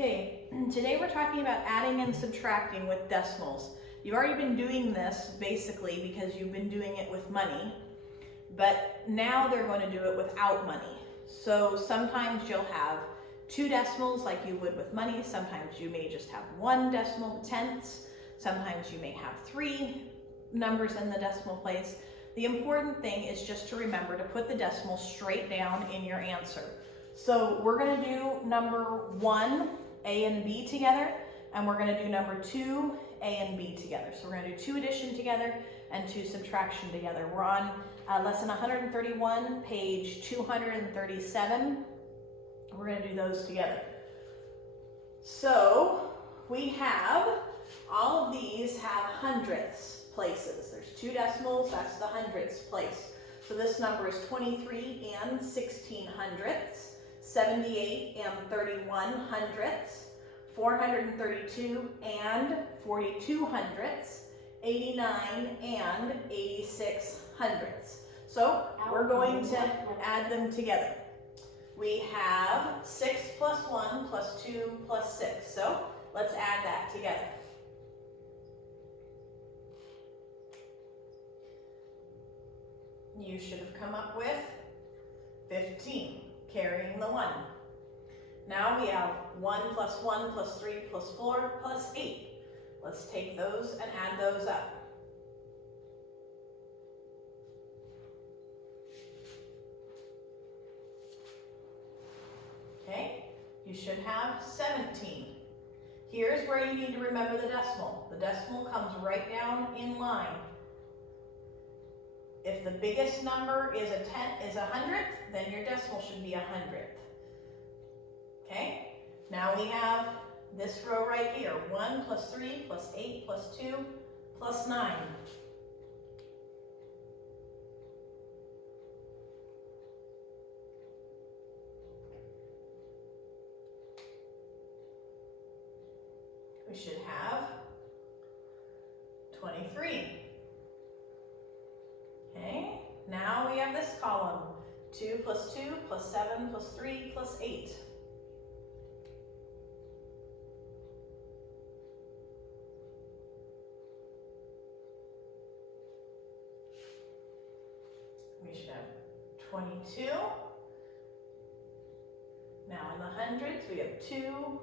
Okay, today we're talking about adding and subtracting with decimals. You've already been doing this basically because you've been doing it with money, but now they're going to do it without money. So sometimes you'll have two decimals like you would with money. Sometimes you may just have one decimal tenths. Sometimes you may have three numbers in the decimal place. The important thing is just to remember to put the decimal straight down in your answer. So we're going to do number 1, A and B together, and we're going to do number 2, A and B together. So we're going to do 2 addition together and 2 subtraction together. We're on lesson 131, page 237. We're going to do those together. So we have, all of these have hundredths places. There's 2 decimals, that's the hundredths place. So this number is 23 and 16 hundredths. 78 and 31 hundredths, 432 and 42 hundredths, 89 and 86 hundredths. So we're going to add them together. We have 6 plus 1 plus 2 plus 6. So let's add that together. You should have come up with 15. Carrying the 1. Now we have 1 plus 1 plus 3 plus 4 plus 8. Let's take those and add those up. Okay, you should have 17. Here's where you need to remember the decimal. The decimal comes right down in line. If the biggest number is a hundredth, then your decimal should be 100th. Okay, now we have this row right here, 1 plus 3 plus 8 plus 2 plus 9. We should have 23. Okay, now we have this column, 2 plus 2 plus 7 plus 3 plus 8. We should have 22. Now in the hundreds, we have 2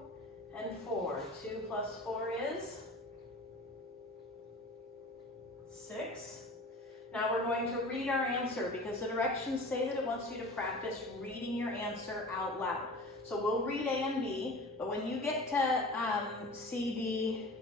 and 4. 2 plus 4 is 6. Now we're going to read our answer because the directions say that it wants you to practice reading your answer out loud. So we'll read A and B, but when you get to C, D,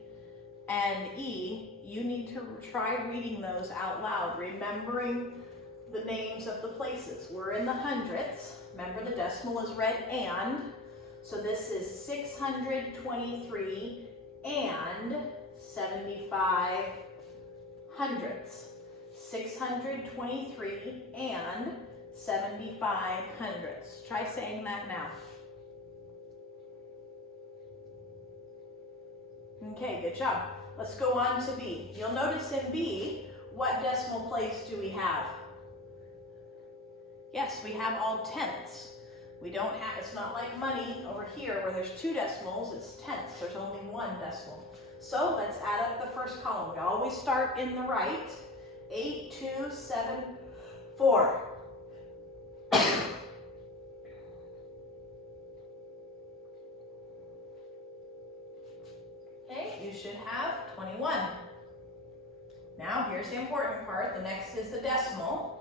and E, you need to try reading those out loud, remembering the names of the places. We're in the hundredths. Remember the decimal is read and, so this is 623 and 75 hundredths. 623 and 75 hundredths. Try saying that now. Okay, good job. Let's go on to B. You'll notice in B, what decimal place do we have? Yes, we have all tenths. We don't have, it's not like money over here where there's 2 decimals, it's tenths. There's only 1 decimal. So let's add up the first column. We always start in the right. 8, 2, 7, 4. Okay, you should have 21. Now here's the important part. The next is the decimal.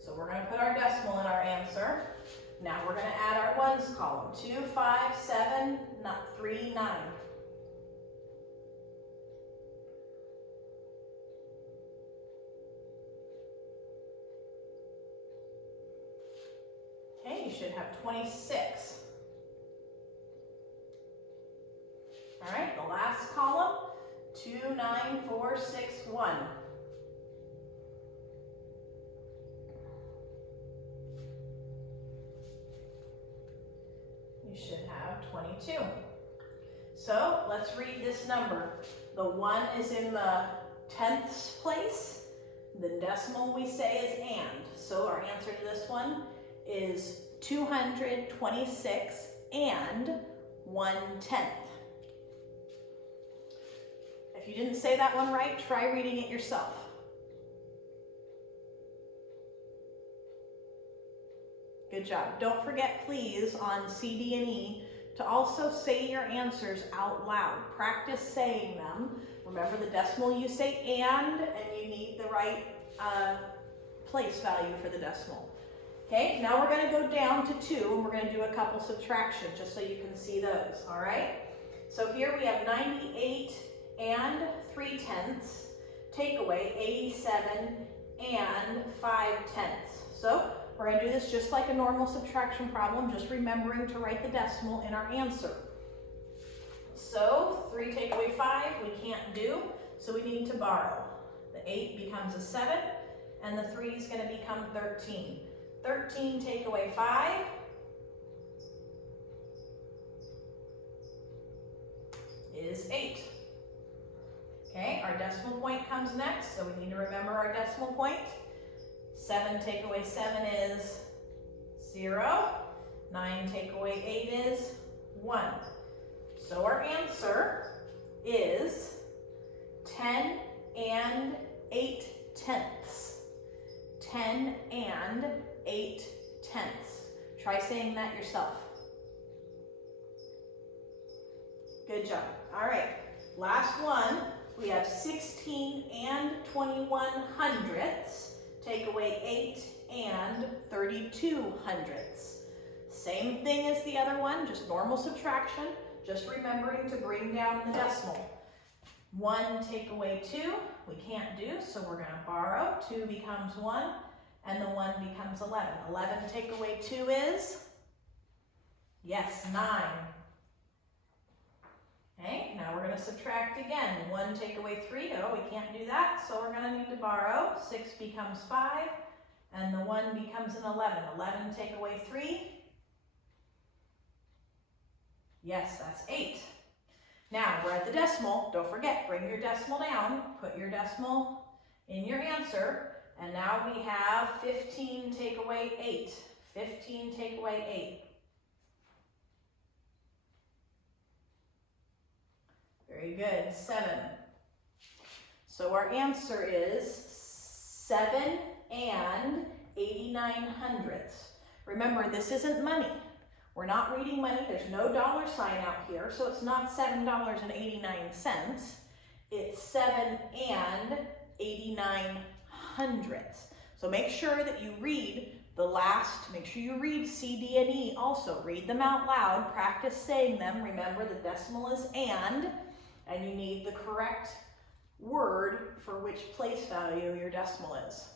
So we're going to put our decimal in our answer. Now we're going to add our ones column. 2, 5, 7, 3, 9. You should have 26. All right, the last column, 2, 9, 4, 6, 1. You should have 22. So let's read this number. The 1 is in the tenths place. The decimal we say is and. So our answer to this one is 226 and 1/10. If you didn't say that one right, try reading it yourself. Good job. Don't forget, please, on C, D, and E, to also say your answers out loud. Practice saying them. Remember the decimal you say and you need the right place value for the decimal. Okay, now we're going to go down to 2 and we're going to do a couple subtractions just so you can see those, all right? So here we have 98 and 3/10, take away 87 and 5/10. So we're going to do this just like a normal subtraction problem, just remembering to write the decimal in our answer. So 3 take away 5 we can't do, so we need to borrow. The 8 becomes a 7, and the 3 is going to become 13. 13 take away 5 is 8. Okay, our decimal point comes next, so we need to remember our decimal point. 7 take away 7 is 0. 9 take away 8 is 1. So our answer is 10 and 8/10. 10 and 8/10. Try saying that yourself. Good job. All right, last one. We have 16 and 21/100ths. Take away 8 and 32/100ths. Same thing as the other one, just normal subtraction, just remembering to bring down the decimal. 1 take away 2, we can't do, so we're going to borrow. 2 becomes 1, and the 1 becomes 11. 11 take away 2 is, yes, 9. Okay, now we're going to subtract again. 1 take away 3, oh, we can't do that, so we're going to need to borrow. 6 becomes 5, and the 1 becomes an 11. 11 take away 3, yes, that's 8. Now, we're at the decimal. Don't forget, bring your decimal down, put your decimal in your answer, and now we have 15 take away 8. 15 take away 8. Very good, 7. So our answer is 7 and 89/100ths. Remember, this isn't money. We're not reading money. There's no dollar sign out here, so it's not $7.89. It's 7 and 89/100ths. So make sure that you read the last, make sure you read C, D, and E also. Read them out loud. Practice saying them. Remember, the decimal is and you need the correct word for which place value your decimal is.